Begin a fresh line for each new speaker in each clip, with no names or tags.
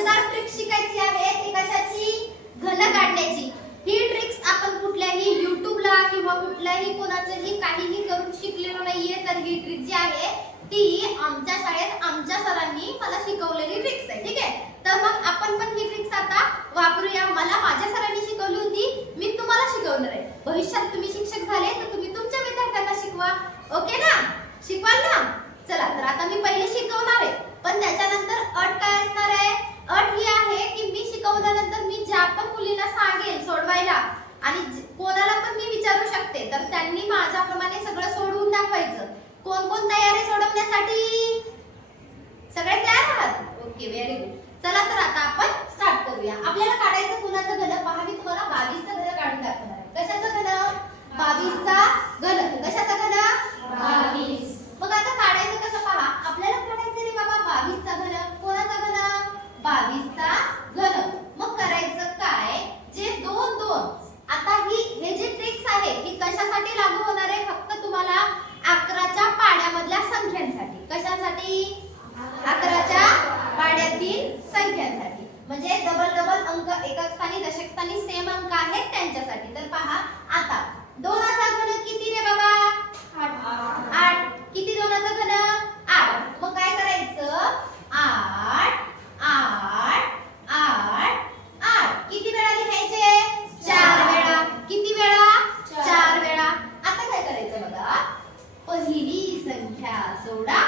मजेदार ट्रिक शिकायची आहे ती कशाची? घन काढण्याची. ही ट्रिक्स आपण कुठल्याही युट्यूबला किंवा कुठल्याही कोणाचंही काहीही करून शिकलेलो नाहीये तर ही ट्रिक जी आहे ती आमच्या शाळेत आमच्या सरांनी मला शिकवलेली ट्रिक्स आहे ठीक आहे? तर मग आपण पण ही ट्रिक्स आता वापरूया. मला माझ्या सरांनी शिकवली होती मी तुम्हाला शिकवणार आहे. भविष्यात तुम्ही शिक्षक झाले तर तुम्ही तुमच्या विद्यार्थ्यांना शिकवा. ओके ना? शिकवाल ना? चला तर आता मी पहिले शिकवणार आहे. पण त्याच्यानंतर अट काय असणार आहे? अट ही आहे की मी शिकवल्यानंतर मी ज्या पण मुलींना सांगेल सोडवायला आणि कोणाला पण मी विचारू शकते तर त्यांनी माझ्याप्रमाणे सगळं सोडवून दाखवायचं. कोण कोण तयार आहे सोडवण्यासाठी? सगळे तयार आहात? ओके व्हेरी गुड चला तर आता आपण स्टार्ट करूया. आपल्याला काढायचं कुणाचं घन? पहा मी तुम्हाला बावीसचं घन काढून दाखवणार आहे. कशाचं घन? बावीसचा घन. कशाचा घन?
बावीस.
मग आता काढायचं कसं पहा आपल्याला काढायचं रे बाबा बावीसचा घन कोणाचा घन बावीसचा घन. मग करायचं काय? जे दोन दोन. आता ही हे जे ट्रिक्स आहे ही कशासाठी लागू होणार आहे फक्त तुम्हाला अकराच्या पाड्यामधल्या संख्यांसाठी कशासाठी अकराच्या पाड्यातील संख्यांसाठी म्हणजे डबल डबल अंक एकक स्थानी दशक स्थानी सेम अंक आहेत त्यांच्यासाठी तर पहा आता दोनाचा घन किती रे बाबा आठ किती दोनाचा घन आठ मग काय करायचं आठ आठ आठ आठ किती वेळा लिहायचे चार वेळा किती वेळा
चार.
चार वेळा आता काय करायचं बघा पहिली संख्या सोडा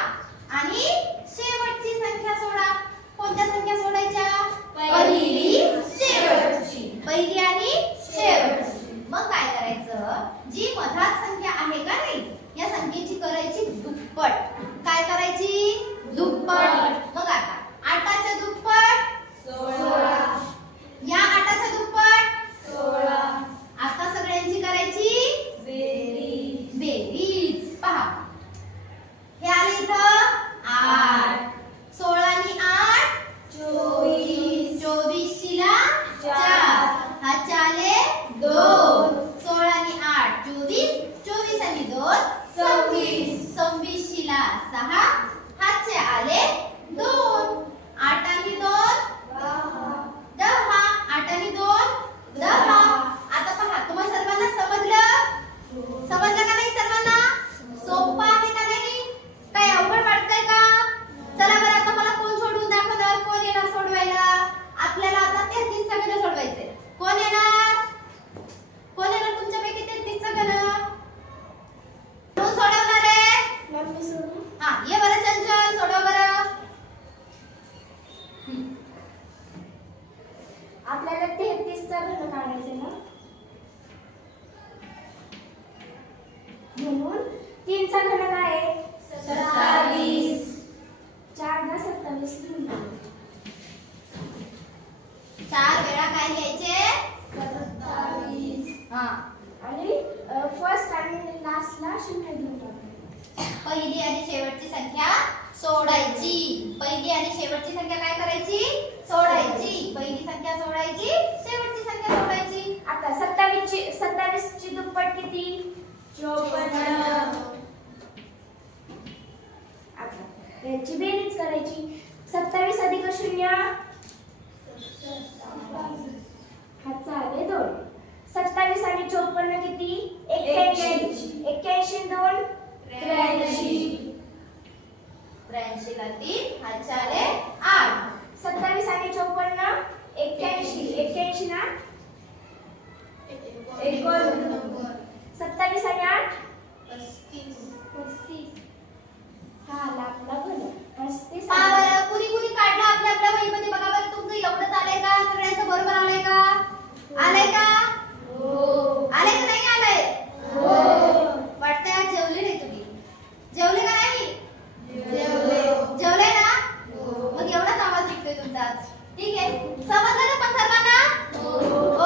आणि शेवटची संख्या सोडा कोणत्या संख्या सोडायच्या पहिली शेवटची पहिली आणि शेवटची मग काय करायचं जी मधात संख्या आहे का नाही या संख्येची करायची दुप्पट काय करायची दुप्पट मग आता आठाच्या दुप्पट
सोळा
या आठाच्या दुप्पट
सोळा
आता सगळ्यांची करायची
बेरीज
बेरीज पहा हे आले इथं आठ सोळा आणि आठ
चोवीस
चोवीसशीला
चार.
चार हातचे आले दोन सोळा आणि आठ चोवीस चोवीस आणि दोन
सव्वीस.
सव्वीसशीला सहा हातचे आले दोन आठ आणि दोन
दहा
दहा आठ आणि दोन दहा आता पहा तुम्हा सर्वांना समजलं समजलं का नाही सर्वांना सोपं आहे का नाही काय अवघड वाटतंय का चला बरं आता मला कोण सोडवून दाखवणार कोण येणार सोडवायला आपल्याला आता तेहतीस चा गण सोडवायचंय कोण येणार कोण येणार तुमच्यापैकी तेहतीस चा गण कोण सोडवणार आहे
मम्मी सोडू
हा ये बरं चंचल सोडव बरं हम्म.
आपल्याला तेहतीसचा घन काढायचा ना म्हणून तीनचा घन काय आहे?
सत्तावीस.
चार दहा सत्तावीस.
चार वेळा काय लिहायचे
सत्तावीस.
हा.
आणि फर्स्ट आणि लास्टला शून्य घेऊन.
पहिली आणि शेवटची संख्या सोडायची. पहिली आणि शेवटची संख्या काय करायची? सोडायची. पहिली संख्या सोडायची शेवटची संख्या सोडायची.
आता सत्तावीसची सत्तावीसची दुप्पट किती? चोपन्न. यांची बेरीज करायची. सत्तावीस अधिक शून्य. हातचा आले दोन. सत्तावीस आणि चोपन्न किती एक्क्याऐंशी एक्क्याऐंशी आणि दोन त्र्याऐंशी
त्र्याऐंशी ला तीन हातचे आले आठ
सत्तावीस आणि चोपन्न एक्क्याऐंशी एक्क्याऐंशी ना एकोण सत्तावीस आणि आठ
पस्तीस
पस्तीस हा लागला बरं पस्तीस
पहा बरं कुणी कुणी काढलं आपल्या आपल्या वहीमध्ये बघा बरं तुमचं एवढंच आलंय का सगळ्यांचं बरोबर आलंय का आलंय का
हो
आलंय का नाही आलंय
हो
वाटतंय आज जेवले नाही तुम्ही जेवले का नाही
जेवले.
जेवले ना
हो.
मग एवढाच आवाज निघतोय तुमचा आज ठीक आहे समजलं ना पण सर्वांना
हो.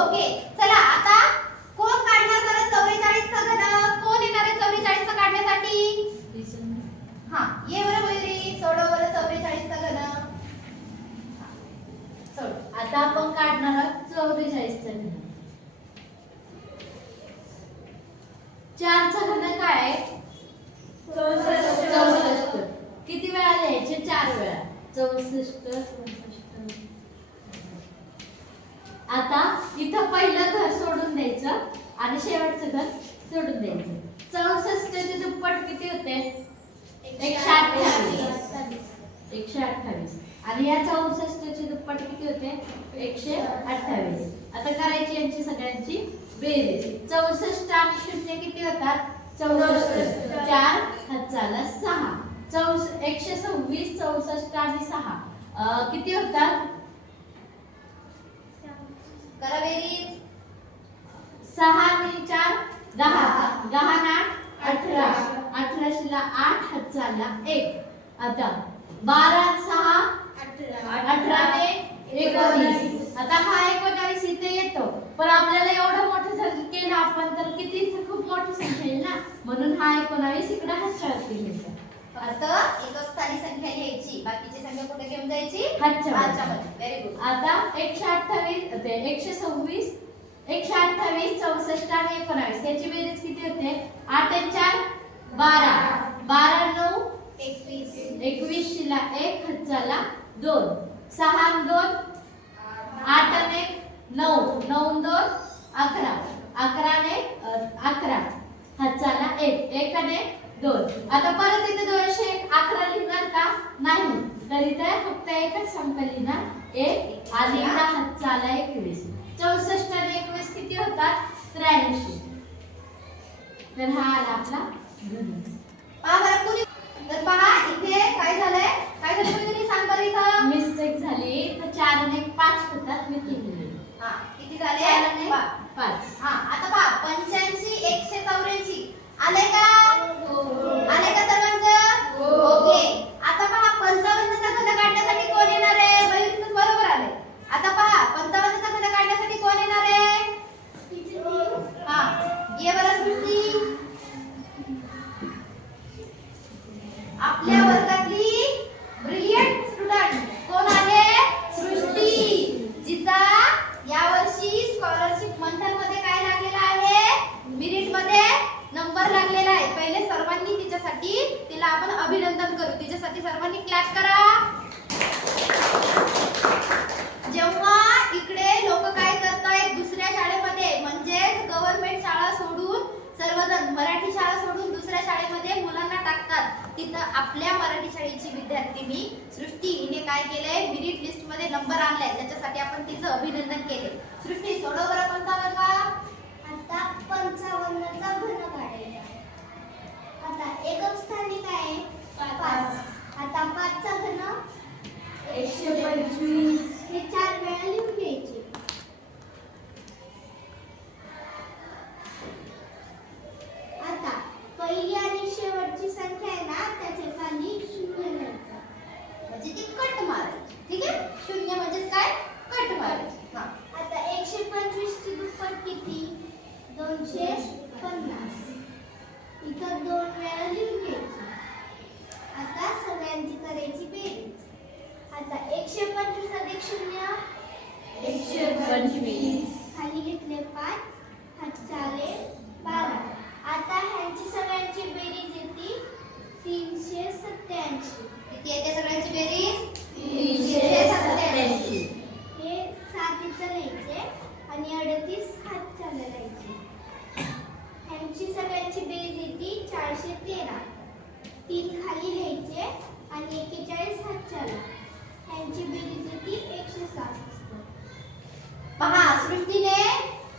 ओके चला आता कोण काढणार बरं चौवेचाळीस चा घन कोण येणार आहे चौवेचाळीस चा काढण्यासाठी हा ये बरं मयुरी सोडव बरं चौवेचाळीस चा घन हा, सोड
आता आपण काढणार आहोत चौवेचाळीस चा घन चारचा घन काय आहे?
चौसष्ट.
चौसष्ट किती वेळा लिहायचे चार वेळा चौसष्ट चौसष्ट आता इथं पहिलं घर सोडून द्यायचं आणि शेवटचं घर सोडून द्यायचं. चौसष्टचे दुप्पट किती होते? एकशे अठ्ठावीस. एकशे अठ्ठावीस. आणि या चौसष्टचे दुप्पट किती होते? एकशे अठ्ठावीस. आता करायची यांची सगळ्यांची बेरीज. चौसष्ट आणि शून्य किती होतात? चौसष्ट. चार हाताला सहा. चौस एकशे सव्वीस चौसष्ट आणि सहा. किती होतात?
करा बेरीज
सहा आणि चार दहा. दहा आठ अठरा. अठराशेला आठ हाताला एक. आता बारा सहा? अठरा. ते एकोणीस. आता हा एकोणावीस इथे येतो. पण आपल्याला एवढं मोठं जर केलं आपण तर किती? खूप मोठी संख्या येईल ना? म्हणून हा एकोणावीस इकडे हातच्यावरती घ्यायचा
फक्त एकच स्थानी संख्या लिहायची बाकीची संख्या कुठे घेऊन जायची? व्हेरी गुड
आता एकशे अठ्ठावीस एकशे सव्वीस एकशे अठ्ठावीस चौसष्ट आणि एकोणावीस. याची बेरीज किती होते? आठ आणि चार बारा. बारा नऊ
एकवीस.
एकवीसशेला एक हजारला दोन. सहा दोन? आठ आणि नऊ. नऊ दोन? अकरा. अकरा आणि अकरा. हजारला एक. एक आणि दोन. आता परत इथे दोनशे एक अकरा लिहिणार का? नाही. तर इथे फक्त एकच संख्या लिहिणार. एक आणि इथं हजारला एकवीस. चौसष्ट आणि एकवीस किती होतात? त्र्याऐंशी. तर हा आला आपला
तर पहा इथे काय झालंय? काय झालं कुणी सांग बरं इथं?
मिस्टेक झाली. तर चार आणि पाच होतात. मी तीन.
हा किती झाले
आणि
पहा.
पाच
हा आता पहा पंच्याऐंशी एकशे चौऱ्याऐंशी आलंय का आलंय का सर्वांचं ओके आता पहा पंचावन्नचा खत काढण्यासाठी कोण येणार आहे बहिणीचं बरोबर आलंय आता पहा पंचावन्नचा खत काढण्यासाठी कोण येणार आहे हा ये बरं सृष्टी आपल्या वर्गातली ब्रिलियंट स्टुडंट कोण आहे सृष्टी जिचा यावर्षी स्कॉलरशिप मंथनमध्ये काय लागलेला आहे मेरिटमध्ये नंबर लागलेला आहे पहिले सर्वांनी तिच्यासाठी तिला आपण अभिनंदन करू तिच्यासाठी सर्वांनी क्लॅप करा जेव्हा इकडे लोक काय करतायत दुसऱ्या शाळेमध्ये म्हणजेच गव्हर्नमेंट शाळा सोडून सर्वजण मराठी शाळा सोडून दुसऱ्या शाळेमध्ये मुलांना टाकतात तिथं आपल्या मराठी शाळेची मी सृष्टी हिने काय केलंय? मेरिट लिस्टमध्ये नंबर आणलाय. त्याच्यासाठी आपण तिचं अभिनंदन केले सृष्टी सोडव बरं पंचावन्न
आता पंचावन्नचा घन काढायचा. आता एकक स्थानी काय आहे? पाच. आता पाचचा घन
एकशे पंचवीस.
हे चार वेळा लिहून घ्यायचे आता पहिली आणि शेवटची संख्या आहे ना त्याच्याखाली शून्य लिहायचं.
म्हणजे ती कट मारायची ठीक आहे शून्य म्हणजेच काय कट मारायची हा
आता एकशे पंचवीस ची दुप्पट किती दोनशे पन्नास इथं दोन वेळा लिहून घ्यायची आता सगळ्यांची करायची बेरीज आता एकशे पंचवीस अधिक शून्य
एकशे पंचवीस.
खाली घेतले पाच हात चाले बारा. आता ह्यांची सगळ्यांची बेरीज येते तीनशे सत्याऐंशी
किती येते सगळ्यांची बेरीज?
तीनशे सत्याऐंशी
हे सातीचं लिहायचे आणि अडतीस हात चालायचे ह्यांची सगळ्यांची बेरीज येते चारशे तेरा. तीन खाली लिहायचे आणि एकेचाळीस हात चाला ह्यांची बेरीज येते एकशे साठ.
पहा सृष्टीने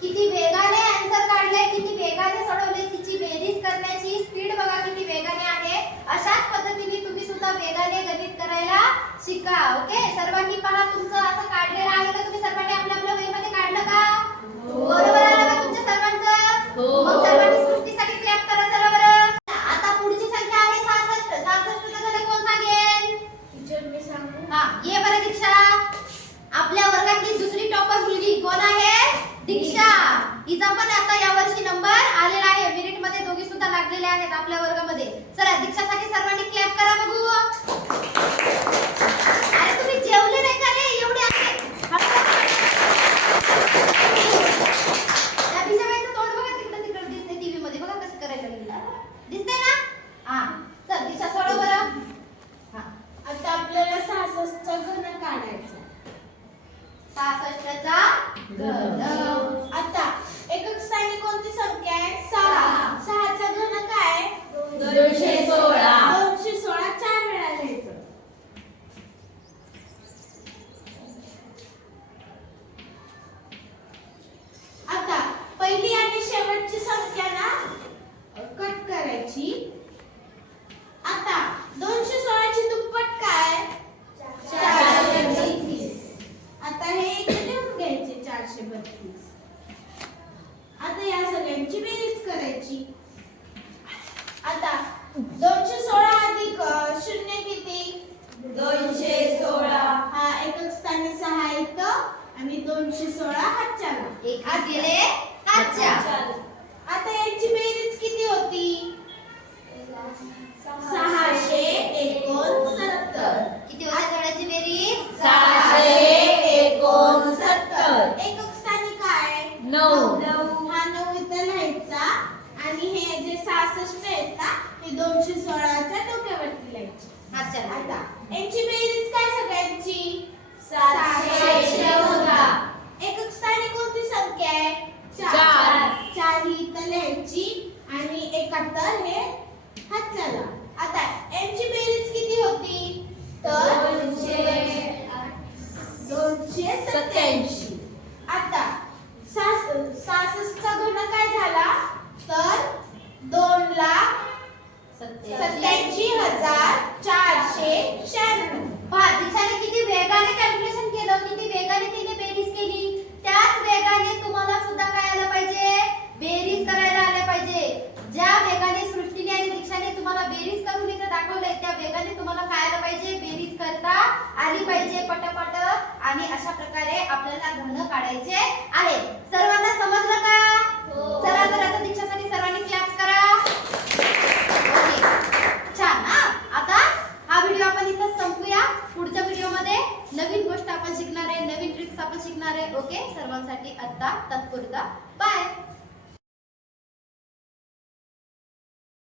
किती वेगाने आन्सर काढले किती वेगाने सोडवले तिची बेरीज करण्याची स्पीड बघा किती वेगाने आहे. अशाच पद्धतीने तुम्ही सुद्धा वेगाने गणित करायला शिका ओके सर्वांनी पहा तुमचं असं काढलेलं आहे का? तुम्ही सर्वांनी आपल्या आपल्या
वेळेमध्ये सत्याऐंशी हजार चारशे शहाण्णव.
भारतीसाने किती वेगाने कॅल्क्युलेशन केलं? किती वेगाने तिने बेरीज केली? त्याच वेगाने तुम्हाला सुद्धा काय आलं पाहिजे. बेरीज करायला आलं पाहिजे. ज्या वेगाने सृष्टीने आणि दीक्षाने तुम्हाला बेरीज करून इथं दाखवलंय त्या वेगाने तुम्हाला काय आलं पाहिजे. बेरीज करता आली पाहिजे पटपट. आणि अशा प्रकारे आपल्याला घन काढायचे आहे. सर्वांना समजलं ओके? सर्वांसाठी आत्ता तत्पुरता. बाय